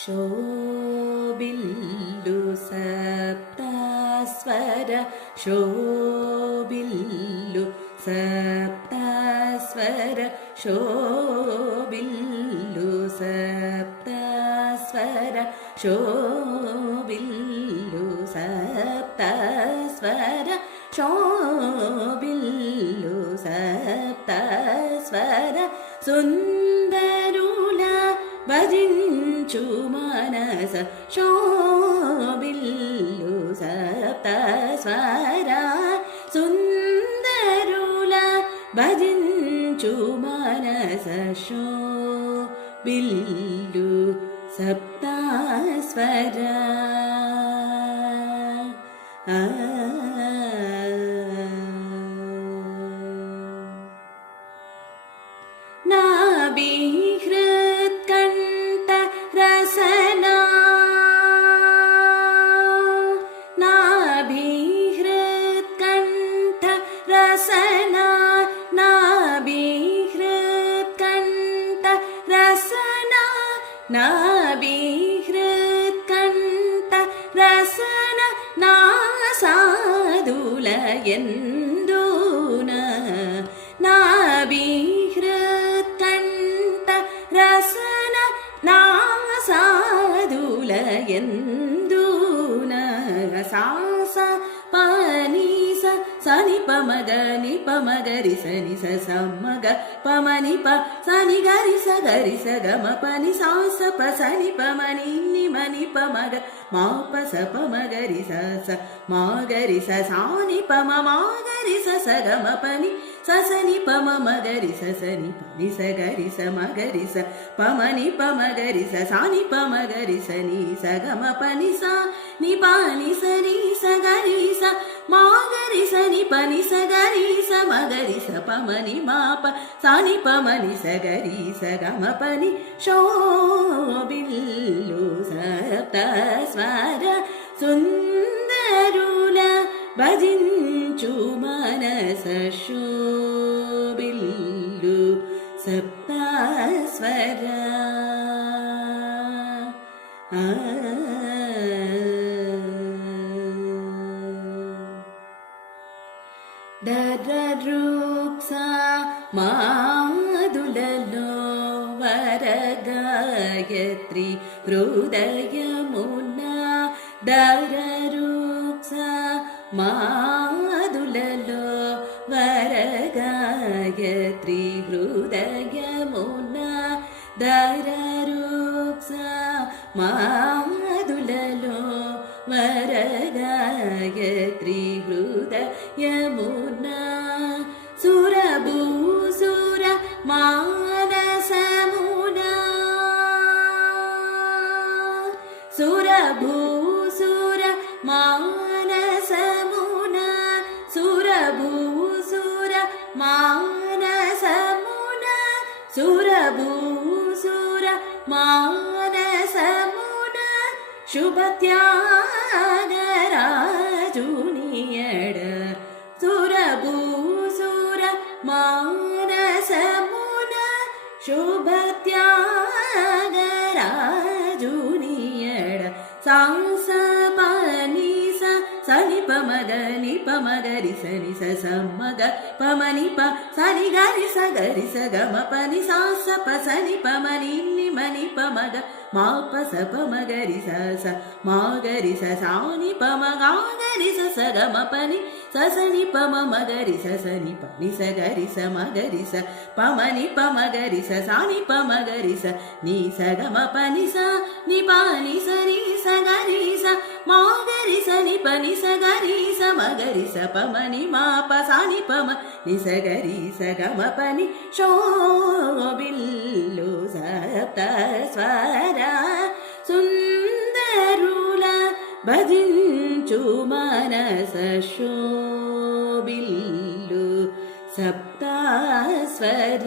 ಶೋಭಿಲ್ಲು ಸಪ್ತಸ್ವರ ಶೋಭಿಲ್ಲು ಸಪ್ತಸ್ವರ ಶೋಭಿಲ್ಲು ಸಪ್ತಸ್ವರ ಶೋಭಿಲ್ಲು ಸಪ್ತಸ್ವರ ಶೋಭಿಲ್ಲು ಸಪ್ತಸ್ವರ ಸುಂದರುಲ ಭಜಿಂಚು ಮನಸ ಶೋಭಿಲ್ಲು ಸಪ್ತಸ್ವರ ಸುಂದರುಲ ಭಜಿಂಚು ಮನಸ ಶೋಭಿಲ್ಲು ಸಪ್ತಸ್ವರ ನಾಭಿಹೃತ್ಕಂಠ ರಸನ ನಾಭಿಹೃತ್ಕಂಠ ರಸನ ನಾಭಿಹೃತ್ಕಂಠ ರಸನ ನಾಭಿಹೃತ್ಕಂಠ ರಸನ ನಾಸಾದುಲ ಎಂದು ನಾಭಿಹೃತ್ಕಂಠ ರಸನ ನಾಸಾದುಲ ಎಂದು ಸಾಸ ಪನೀಸ ಸನಿ ಪಮಗ ನಿ ಪಮಗರಿ ಸನಿ ಸ ಸಮಗ ಪಮನಿ ಪ ಸನಿ ಗರಿ ಸ ಗಮ ಪನಿ ಸಾಸ ಪ ಸನಿ ಪಮನಿ ನಿ ಮನಿ ಪಮಗ ಮಾ ಪ ಸ ಪಮಗರಿ ಸ ಮಾಗರಿ ಸ ಸಾನಿ ಪಮ ಮಾಗರಿ ಸ ಗಮ ಪನಿ ಸಸನಿ ಪಮ ಮಗರಿ ಸನಿ ಪನಿ ಸ ಗರಿ ಸ ಮಗರಿ ಸ ಪಮನಿ ಪಮಗರಿ ಸ ಸಾನಿ ಪಮಗರಿ ಸನಿ ಸ ಗಮ ಪನಿ ಸ ನಿ ಪಾನಿ ಸನಿ ಸ ಗರಿ ಸ ಮಾಗರಿ ಸನಿ ಪನಿ ಸ ಗರಿ ಸ ಮಗರಿ ಸ ಪಮನಿ ಮಾಪ ಸಾನಿ ಪಮನಿ ಸ ಗರಿ ಸ ಗಮ ಪನಿ ಶೋಭಿಲ್ಲು ಸಪ್ತಸ್ವರ ಸುಂದರುಲ ಭಜಿಂಚು ಮನಸ ಶೋಭಿಲ್ಲು ಸಪ್ತಸ್ವರ ದರರೂಕ್ಷ ಮಾದುలలో ವರಗಾಯತ್ರಿ ಹೃದಯమున దరరూక్ష మాదులలో వరగాయత్రి హృదయమున దరరూక్ష మాదులలో వరగాయత్రి హృదయమున సురభూసుర మానసమున సురభూసుర మానసమున సురభూసుర మానసమున సురభూసుర మానసమున శుభత్యాగరాజునియడ సురభూసుర మానసమున శుభత్యాగరాజునియడ సాంస పనీస సని పమగ ని పమగరి సని స సమగ పమని ప సని గరి స గమ పని సాస ప సని పమని ని మని పమగ మా ప స పమగరి స మాగరి స సాని పమగరి స గమ పని సని పమ మగరి సని పని స గరి స మగరి స పమని పమగరి స సాని పమగరి స ని స గమ పని స ని పాని సరి స గరి స మాగరి స ని పని స గరి స మగరి స పమని మా ప సాని పమ ని స గరి స గమ పని శోభిల్లు సప్తస్వర సుందరుల భజించు మనస శోభిల్లు సప్తస్వర